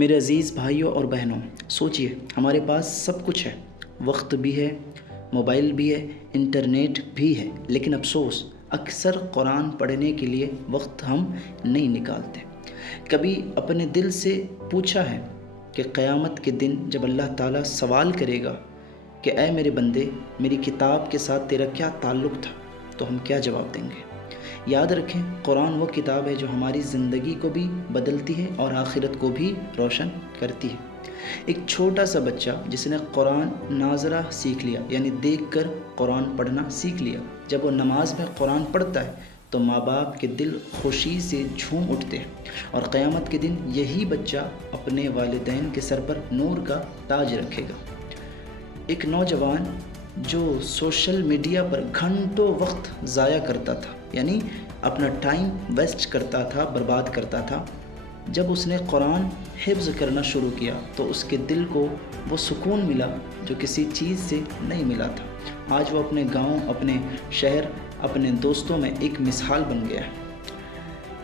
میرے عزیز بھائیوں اور بہنوں، سوچئے ہمارے پاس سب کچھ ہے، وقت بھی ہے، موبائل بھی ہے، انٹرنیٹ بھی ہے، لیکن افسوس اکثر قرآن پڑھنے کے لیے وقت ہم نہیں نکالتے۔ کبھی اپنے دل سے پوچھا ہے کہ قیامت کے دن جب اللہ تعالیٰ سوال کرے گا کہ اے میرے بندے، میری کتاب کے ساتھ تیرا کیا تعلق تھا، تو ہم کیا جواب دیں گے؟ یاد رکھیں، قرآن وہ کتاب ہے جو ہماری زندگی کو بھی بدلتی ہے اور آخرت کو بھی روشن کرتی ہے۔ ایک چھوٹا سا بچہ جس نے قرآن ناظرہ سیکھ لیا، یعنی دیکھ کر قرآن پڑھنا سیکھ لیا، جب وہ نماز میں قرآن پڑھتا ہے تو ماں باپ کے دل خوشی سے جھوم اٹھتے ہیں، اور قیامت کے دن یہی بچہ اپنے والدین کے سر پر نور کا تاج رکھے گا۔ ایک نوجوان جو سوشل میڈیا پر گھنٹوں وقت ضائع کرتا تھا، یعنی اپنا ٹائم ویسٹ کرتا تھا، برباد کرتا تھا، جب اس نے قرآن حفظ کرنا شروع کیا تو اس کے دل کو وہ سکون ملا جو کسی چیز سے نہیں ملا تھا۔ آج وہ اپنے گاؤں، اپنے شہر، اپنے دوستوں میں ایک مثال بن گیا ہے۔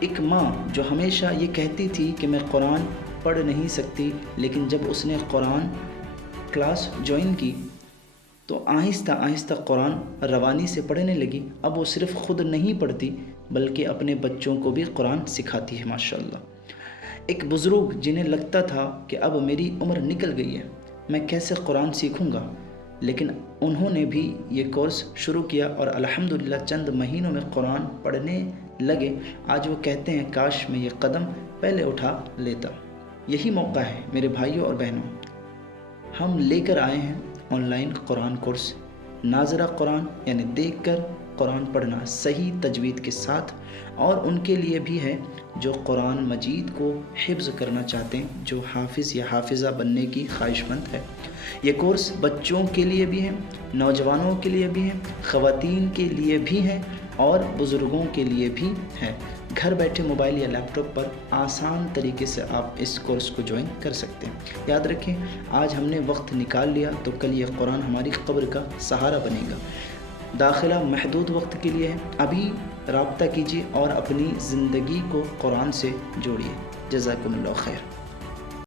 ایک ماں جو ہمیشہ یہ کہتی تھی کہ میں قرآن پڑھ نہیں سکتی، لیکن جب اس نے قرآن کلاس جوائن کی تو آہستہ آہستہ قرآن روانی سے پڑھنے لگی۔ اب وہ صرف خود نہیں پڑھتی بلکہ اپنے بچوں کو بھی قرآن سکھاتی ہے، ماشاءاللہ۔ ایک بزرگ جنہیں لگتا تھا کہ اب میری عمر نکل گئی ہے، میں کیسے قرآن سیکھوں گا، لیکن انہوں نے بھی یہ کورس شروع کیا اور الحمدللہ چند مہینوں میں قرآن پڑھنے لگے۔ آج وہ کہتے ہیں کاش میں یہ قدم پہلے اٹھا لیتا۔ یہی موقع ہے میرے بھائیوں اور بہنوں، ہم لے کر آئے ہیں آن لائن قرآن کورس، ناظرہ قرآن، یعنی دیکھ کر قرآن پڑھنا صحیح تجوید کے ساتھ، اور ان کے لیے بھی ہے جو قرآن مجید کو حفظ کرنا چاہتے ہیں، جو حافظ یا حافظہ بننے کی خواہش مند ہے۔ یہ کورس بچوں کے لیے بھی ہے، نوجوانوں کے لیے بھی ہے، خواتین کے لیے بھی ہے اور بزرگوں کے لیے بھی ہے۔ گھر بیٹھے موبائل یا لیپ ٹاپ پر آسان طریقے سے آپ اس کورس کو جوائن کر سکتے ہیں۔ یاد رکھیں، آج ہم نے وقت نکال لیا تو کل یہ قرآن ہماری قبر کا سہارا بنے گا۔ داخلہ محدود وقت کے لیے ہے، ابھی رابطہ کیجیے اور اپنی زندگی کو قرآن سے جوڑیے۔ جزاکم اللہ خیر۔